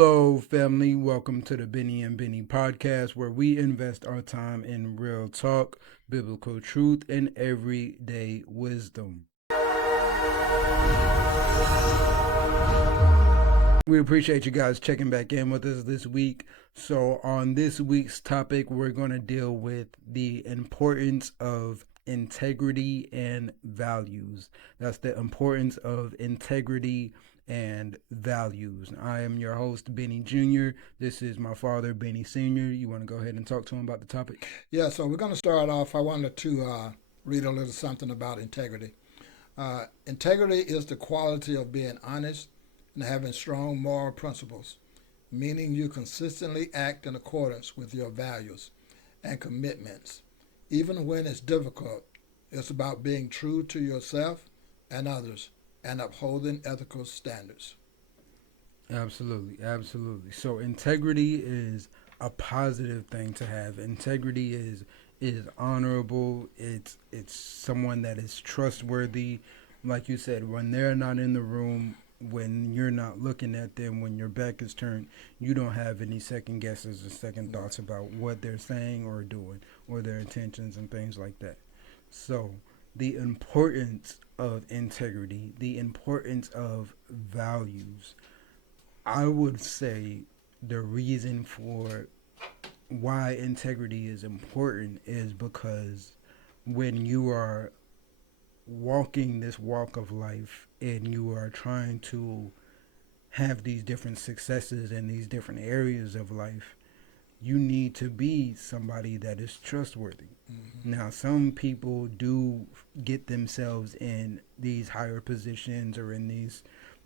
Hello, family. Welcome to the Bennie and Bennie podcast, where we invest our time in real talk, biblical truth, and everyday wisdom. We appreciate you guys checking back in with us this week. So, on this week's topic, we're going to deal with the importance of integrity and values. That's the importance of integrity and values. I am your host, Benny Jr. This is my father, Benny Sr. You want to go ahead and talk to him about the topic? Yeah, so we're going to start off. I wanted to read a little something about integrity. Integrity is the quality of being honest and having strong moral principles, meaning you consistently act in accordance with your values and commitments. Even when it's difficult, it's about being true to yourself and others and upholding ethical standards. Absolutely, absolutely. So integrity is a positive thing to have. Integrity is honorable. It's someone that is trustworthy. Like you said, when they're not in the room, when you're not looking at them, when your back is turned, you don't have any second guesses or second thoughts about what they're saying or doing or their intentions and things like that. So, the importance of integrity, the importance of values, I would say the reason for why integrity is important is because when you are walking this walk of life and you are trying to have these different successes in these different areas of life, you need to be somebody that is trustworthy. Mm-hmm. Now, some people do get themselves in these higher positions or in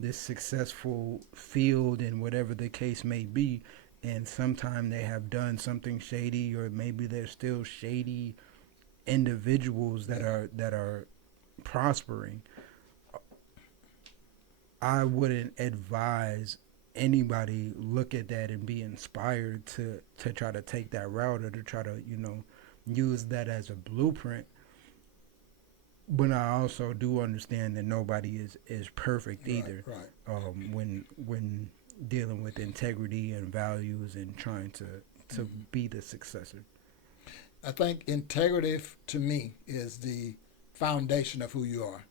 this successful field and whatever the case may be, and sometimes they have done something shady, or maybe they're still shady individuals that Yeah. are prospering. I wouldn't advise anybody look at that and be inspired to try to take that route or to try to use that as a blueprint. But I also do understand that nobody is perfect Right, either. right. When dealing with integrity and values and trying to Mm-hmm. be the successor. I think integrity to me is the foundation of who you are.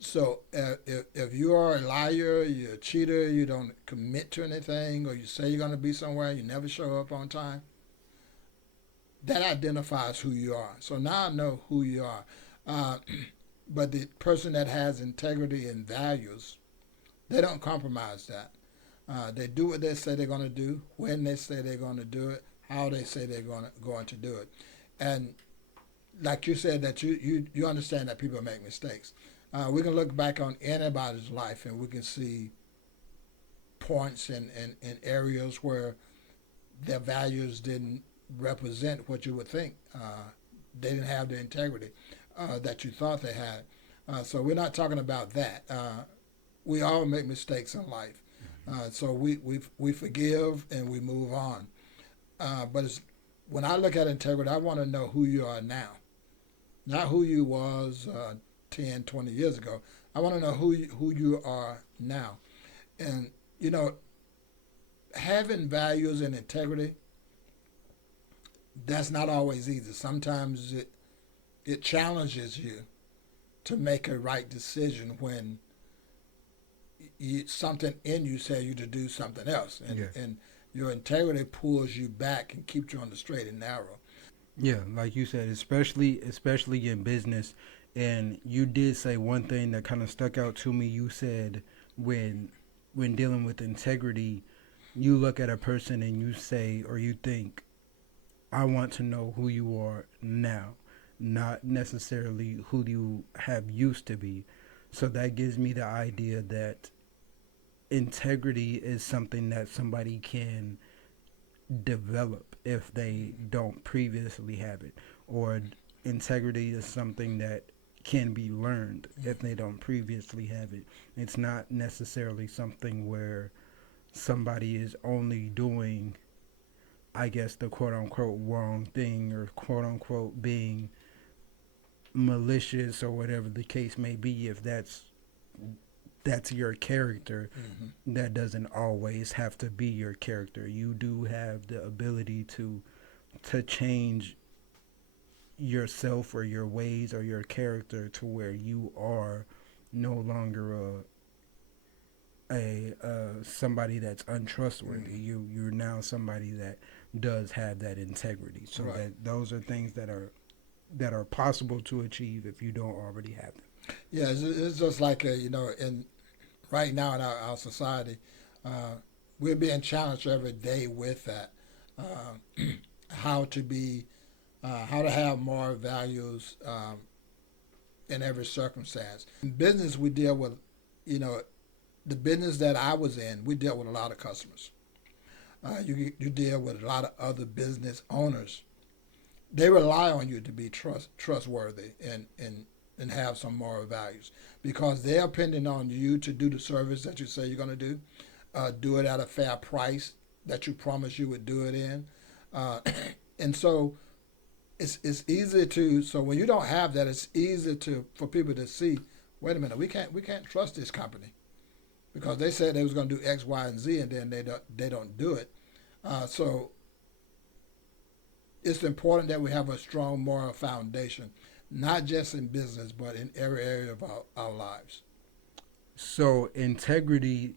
So if you are a liar, you're a cheater, you don't commit to anything, or you say you're going to be somewhere, you never show up on time, that identifies who you are. So now I know who you are. Uh, but the person that has integrity and values, they don't compromise that. They do what they say they're going to do, when they say they're going to do it, how they say they're going to do it. And like you said, that you understand that people make mistakes. We can look back on anybody's life and we can see points and areas where their values didn't represent what you would think. They didn't have the integrity that you thought they had. So we're not talking about that. We all make mistakes in life. So we forgive and we move on. But when I look at integrity, I want to know who you are now, not who you was 10, 20 years ago. I want to know who you are now. And, you know, having values and integrity, that's not always easy. Sometimes it challenges you to make a right decision when something in you says you to do something else. Yeah. And your integrity pulls you back and keeps you on the straight and narrow. Yeah, like you said, especially in business, and you did say one thing that kind of stuck out to me. You said when when dealing with integrity, you look at a person and you say or you think, I want to know who you are now, not necessarily who you have used to be. So that gives me the idea that integrity is something that somebody can develop if they don't previously have it, or integrity is something that can be learned if they don't previously have it. It's not necessarily something where somebody is only doing, I guess, the quote unquote wrong thing or quote unquote being malicious or whatever the case may be, if that's that's your character. Hmm. That doesn't always have to be your character. You do have the ability to change yourself or your ways or your character to where you are no longer a somebody that's untrustworthy. Hmm. You're now somebody that does have that integrity. So Right. that those are things that are possible to achieve if you don't already have them. Yeah, it's just like in right now in our society, uh, we're being challenged every day with that. Uh, how to be, how to have moral values in every circumstance. In business, we deal with, you know, the business that I was in, we dealt with a lot of customers. You deal with a lot of other business owners. They rely on you to be trustworthy and have some moral values because they're depending on you to do the service that you say you're going to do it at a fair price that you promised you would do it in. Uh, and so it's easy to, so when you don't have that, it's easy to for people to see, wait a minute, we can't trust this company because they said they was going to do X, Y, and Z, and then they don't do it. So it's important that we have a strong moral foundation, not just in business, but in every area of our lives. So integrity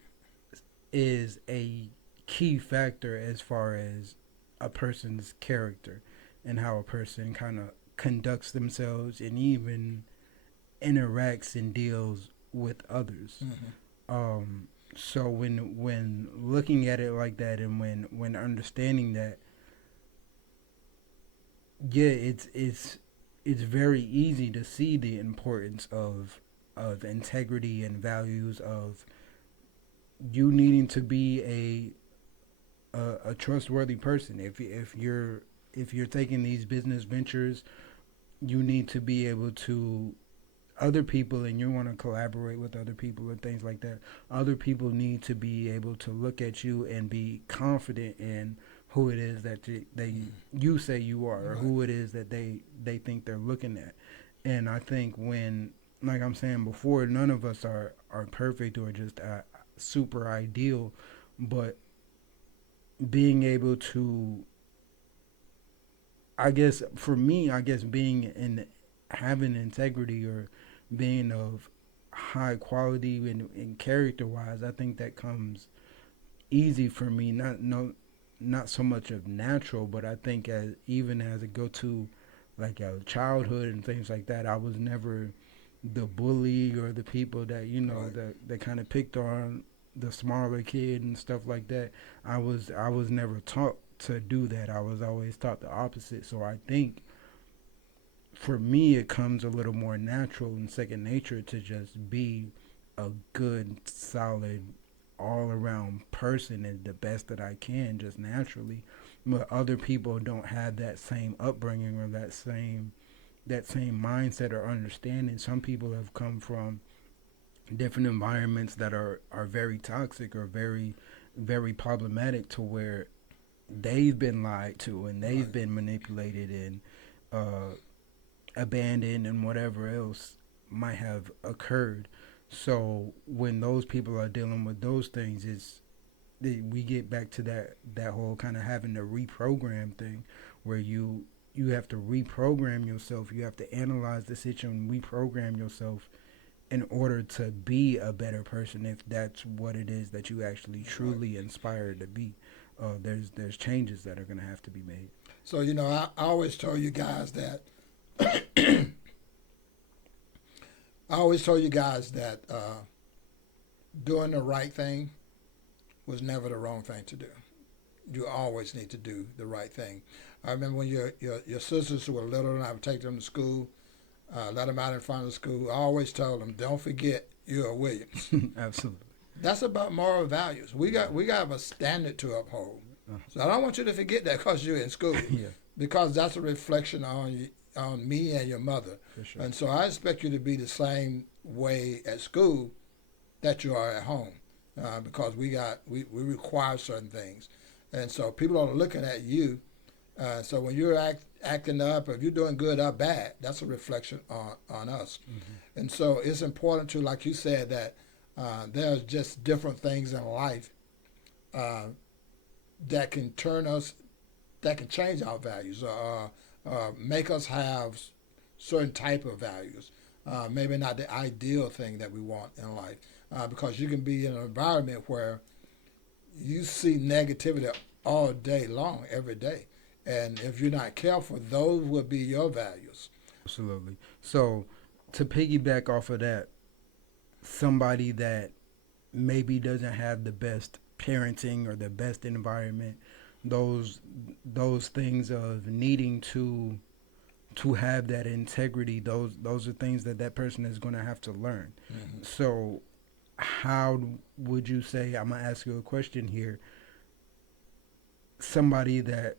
is a key factor as far as a person's character and how a person kind of conducts themselves and even interacts and deals with others. Mm-hmm. So when looking at it like that and when understanding that, yeah, it's very easy to see the importance of integrity and values of you needing to be a trustworthy person. If you're taking these business ventures, you need to be able to other people and you want to collaborate with other people and things like that. Other people need to be able to look at you and be confident in who it is that you say you are or Right. who it is that they think they're looking at. And I think when, like I'm saying before, none of us are perfect or just super ideal, but being able to, I guess for me, I guess being in having integrity or being of high quality and character wise, I think that comes easy for me. Not so much of natural, but I think as even as it go to like a childhood and things like that, I was never the bully or the people that Right. that kind of picked on the smaller kid and stuff like that. I was never taught to do that. I was always taught the opposite. So I think for me it comes a little more natural and second nature to just be a good, solid, all around person and the best that I can just naturally. But other people don't have that same upbringing or that same mindset or understanding. Some people have come from different environments that are very toxic or very problematic to where they've been lied to and they've Right. been manipulated and uh, abandoned and whatever else might have occurred. So when those people are dealing with those things, we get back to that whole kind of having to reprogram thing, where you have to reprogram yourself. You have to analyze the situation, reprogram yourself in order to be a better person. If that's what it is that you actually Right. truly inspired to be, there's changes that are gonna have to be made. So I always tell you guys that I always tell you guys that doing the right thing was never the wrong thing to do. You always need to do the right thing. I remember when your sisters were little and I would take them to school, let them out in front of the school. I always tell them, don't forget you're Williams. Absolutely. That's about moral values. We got a standard to uphold. Uh, So I don't want you to forget that because you're in school, yeah, because that's a reflection on me and your mother. for sure. And so I expect you to be the same way at school that you are at home, because we require certain things, and so people are looking at you. So when you're acting up, or if you're doing good or bad, that's a reflection on us. Hmm. And so it's important to, like you said, that There's just different things in life uh, that can turn us, that can change our values, make us have certain type of values. Maybe not the ideal thing that we want in life, because you can be in an environment where you see negativity all day long, every day, and if you're not careful, those will be your values. Absolutely. So to piggyback off of that, somebody that maybe doesn't have the best parenting or the best environment, those those things of needing to have that integrity, those are things that that person is going to have to learn. Mm-hmm. So how would you say, I'm going to ask you a question here, somebody that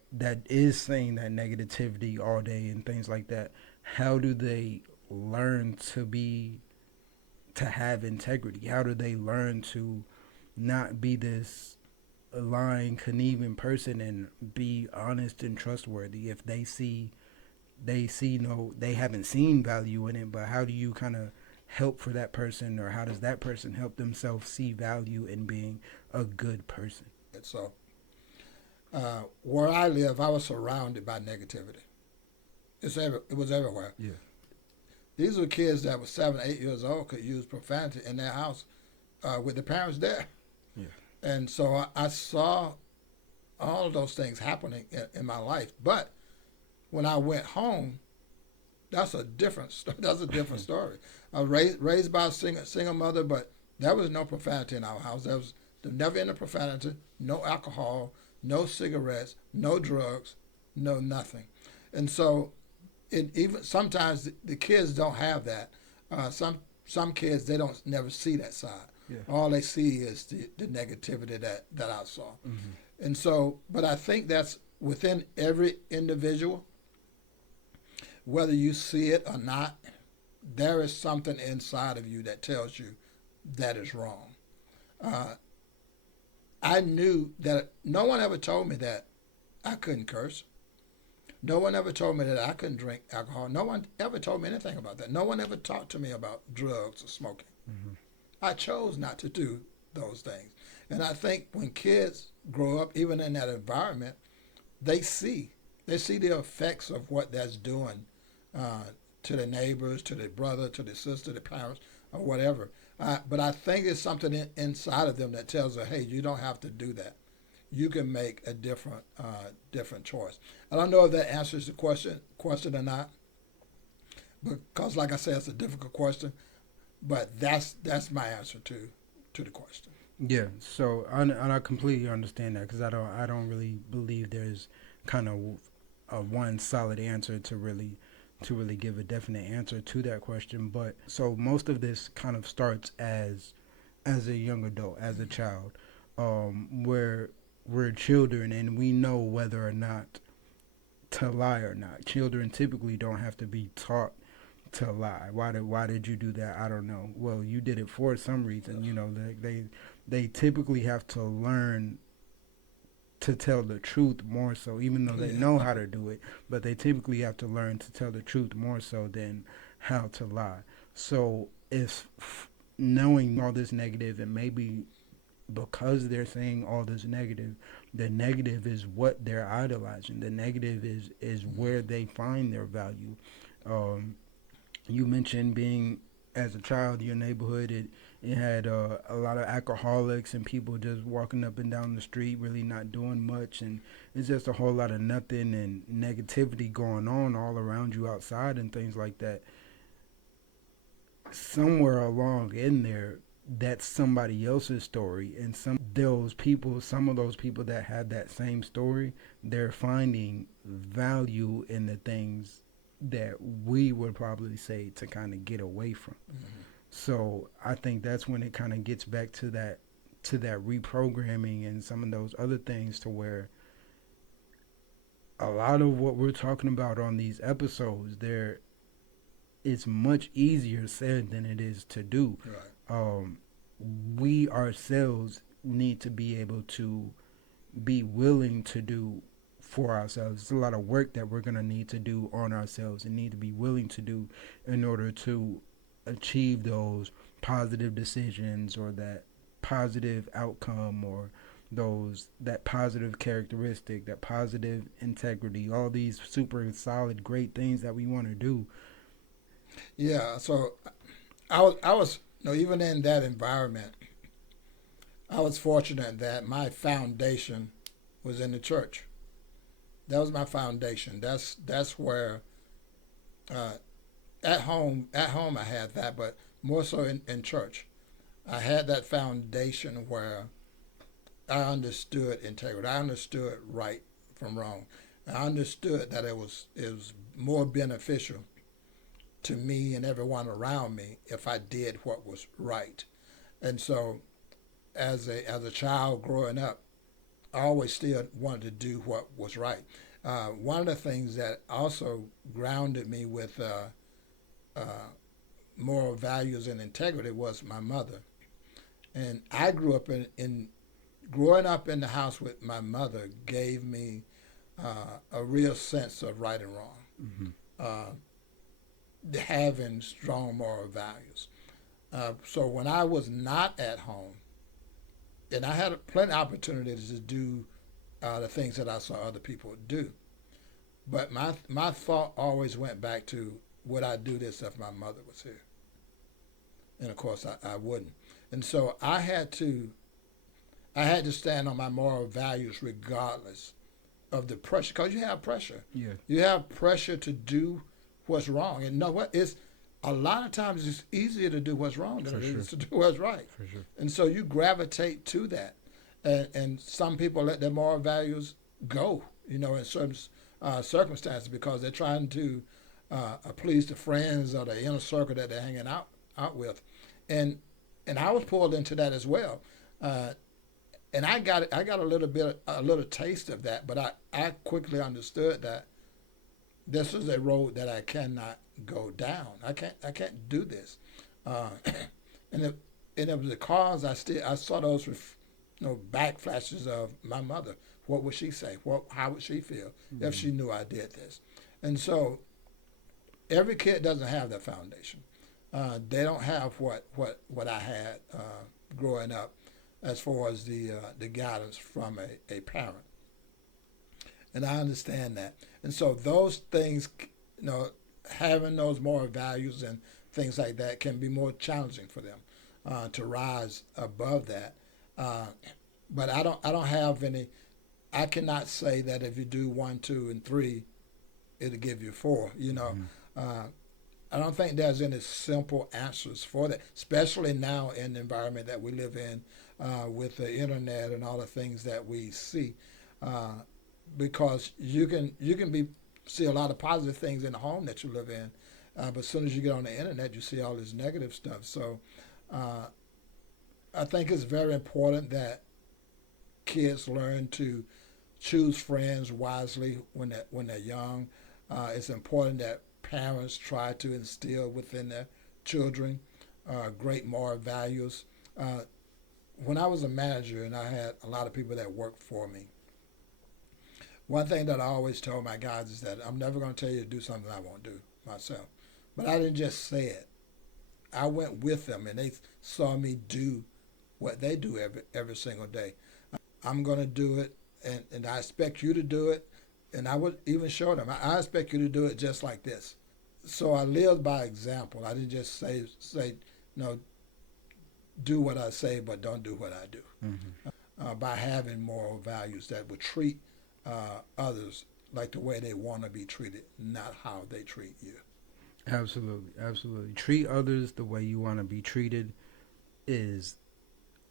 is saying that negativity all day and things like that, how do they learn to have integrity? How do they learn to not be this lying, conniving person and be honest and trustworthy if they see no, they haven't seen value in it, but how do you kind of help for that person, or how does that person help themselves see value in being a good person? So, where I live, I was surrounded by negativity. It was everywhere. Yeah. These were kids that were 7, 8 years old could use profanity in their house with the parents there. Yeah. And so I saw all of those things happening in my life. But when I went home, that's a different that's a different story. I was raised by a single mother, but there was no profanity in our house. There never any profanity, no alcohol, no cigarettes, no drugs, no nothing. And so, even sometimes the kids don't have that. Some kids they don't never see that side. Yeah. All they see is the negativity that I saw. Mm-hmm. And so, but I think that's within every individual, whether you see it or not, there is something inside of you that tells you that is wrong. Uh, I knew that no one ever told me that I couldn't curse. No one ever told me that I couldn't drink alcohol. No one ever told me anything about that. No one ever talked to me about drugs or smoking. Mm-hmm. I chose not to do those things. And I think when kids grow up, even in that environment, they see the effects of what that's doing to the neighbors, to the brother, to the sister, the parents, or whatever. But I think it's something inside of them that tells them, hey, you don't have to do that. You can make a different choice. I don't know if that answers the question or not, because like I said, it's a difficult question. But that's my answer to the question. Yeah. So I completely understand that, because I don't really believe there's kind of a one solid answer to really give a definite answer to that question. But so most of this kind of starts as a young adult, as a child, where we're children and we know whether or not to lie or not. Children typically don't have to be taught to lie. Why did you do that? I don't know. Well, you did it for some reason. They typically have to learn to tell the truth more so, even though they know how to do it, but they typically have to learn to tell the truth more so than how to lie. So if knowing all this negative, and maybe because they're saying all this negative, the negative is what they're idolizing. The negative is where they find their value. Um, you mentioned being, as a child, your neighborhood, it had a lot of alcoholics and people just walking up and down the street, really not doing much, and it's just a whole lot of nothing and negativity going on all around you outside and things like that. Somewhere along in there, that's somebody else's story, and some of those people that had that same story, they're finding value in the things that we would probably say to kind of get away from. Mm-hmm. So I think that's when it kind of gets back to that reprogramming and some of those other things, to where a lot of what we're talking about on these episodes, there, it's much easier said than it is to do. Right. We ourselves need to be able to be willing to do for ourselves. It's a lot of work that we're going to need to do on ourselves and need to be willing to do in order to achieve those positive decisions or that positive outcome or those that positive characteristic, that positive integrity, all these super solid great things that we want to do. Yeah. So I was even in that environment, I was fortunate that my foundation was in the church. That was my foundation. That's where uh, at home I had that, but more so in church. I had that foundation where I understood integrity. I understood right from wrong. I understood that it was more beneficial to me and everyone around me if I did what was right. And so as a child growing up, I always still wanted to do what was right. One of the things that also grounded me with uh, moral values and integrity was my mother. And I grew up in growing up in the house with my mother gave me a real sense of right and wrong, Hmm. uh, having strong moral values. So when I was not at home, and I had plenty of opportunities to do the things that I saw other people do, but my thought always went back to, would I do this if my mother was here? And of course I wouldn't. And so I had to stand on my moral values regardless of the pressure, because you have pressure. Yeah, You have pressure to do what's wrong, and know what? It's a lot of times it's easier to do what's wrong than for it sure, is to do what's right, for sure. and so you gravitate to that. And some people let their moral values go, in certain circumstances because they're trying to please the friends or the inner circle that they're hanging out with, and and I was pulled into that as well. Uh, and I got a little taste of that, but I quickly understood that this is a road that I cannot go down. I can't do this, uh, and it, and it was because I saw those backflashes of my mother. What would she say? How would she feel if Mm-hmm. she knew I did this? And so every kid doesn't have that foundation. They don't have what I had growing up, as far as the guidance from a parent, and I understand that. And so those things, you know, having those moral values and things like that can be more challenging for them to rise above that. Uh, but I don't have any. I cannot say that if you do one, two, and three, it'll give you four. Mm-hmm. Uh, I don't think there's any simple answers for that, especially now in the environment that we live in, with the internet and all the things that we see. Uh, because you can be see a lot of positive things in the home that you live in, but as soon as you get on the internet, you see all this negative stuff. So uh, I think it's very important that kids learn to choose friends wisely when they're young. It's important that parents try to instill within their children great moral values. Uh, when I was a manager and I had a lot of people that worked for me, one thing that I always told my guys is that I'm never going to tell you to do something I won't do myself. But I didn't just say it. I went with them and they saw me do what they do every single day. I'm going to do it, and I expect you to do it. And I would even show them, I expect you to do it just like this. So I lived by example. I didn't just say no, do what I say, but don't do what I do. Mm-hmm. By having moral values that would treat others like the way they want to be treated, not how they treat you. Absolutely, absolutely. Treat others the way you want to be treated is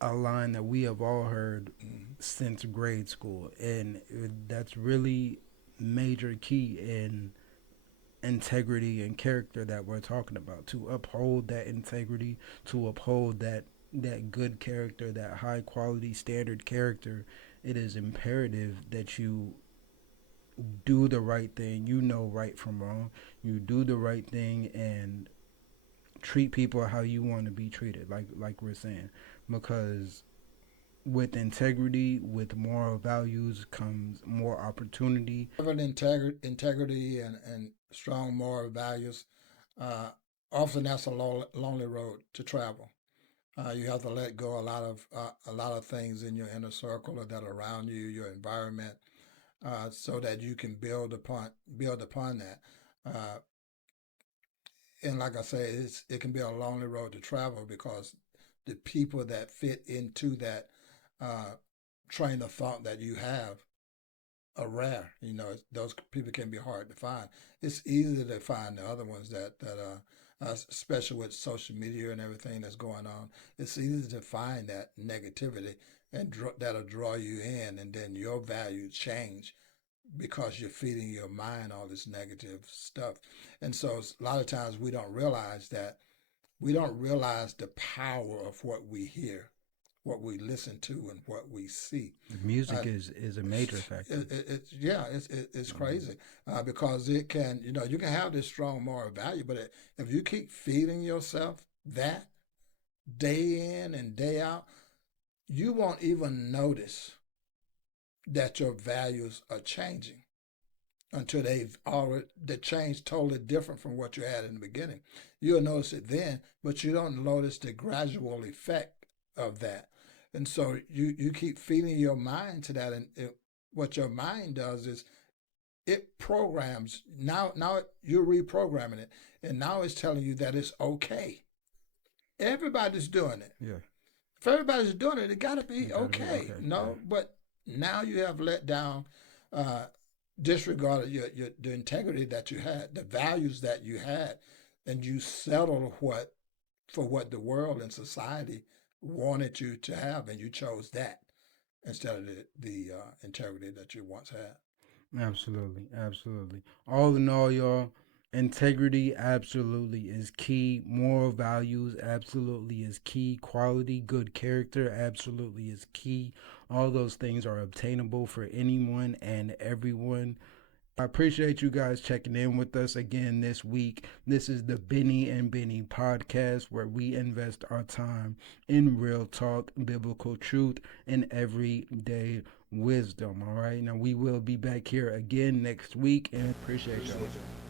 a line that we have all heard Mm-hmm. since grade school, and that's really major key in integrity and character that we're talking about. To uphold that integrity, to uphold that good character, that high quality standard character, it is imperative that you do the right thing. You know right from wrong. You do the right thing and treat people how you want to be treated, like we're saying, because with integrity, with moral values comes more opportunity. Having integrity and strong moral values, uh, often that's a lonely road to travel. You have to let go a lot of things in your inner circle or that are around you, your environment, so that you can build upon that. Uh, and like I say, it can be a lonely road to travel because the people that fit into that uh, train of thought that you have are rare. You know, those people can be hard to find. It's easy to find the other ones especially with social media and everything that's going on. It's easy to find that negativity and that'll draw you in, and then your values change because you're feeding your mind all this negative stuff. And so a lot of times we don't realize the power of what we hear, what we listen to, and what we see. Music And is a major factor. it's Mhm. crazy because it can, you can have this strong moral value, but if you keep feeding yourself that day in and day out, you won't even notice that your values are changing until they've already they changed totally different from what you had in the beginning. You'll notice it then, but you don't notice the gradual effect of that. And so you keep feeding your mind to that, and what your mind does is it programs. Now you're reprogramming it, and now it's telling you that it's okay. Everybody's doing it. Yeah, If everybody's doing it, it got to be it gotta be okay. okay. Yeah, No, but now you have let down, uh, disregarded the integrity that you had, the values that you had, and you settled for what the world and society wanted you to have, and you chose that instead of the integrity that you once had. absolutely, absolutely. All in all, y'all, integrity absolutely is key. Moral values absolutely is key. Quality, good character absolutely is key. All those things are obtainable for anyone and everyone. I appreciate you guys checking in with us again this week. This is the Benny and Benny podcast where we invest our time in real talk, biblical truth, and everyday wisdom. All right. Now we will be back here again next week and appreciate y'all.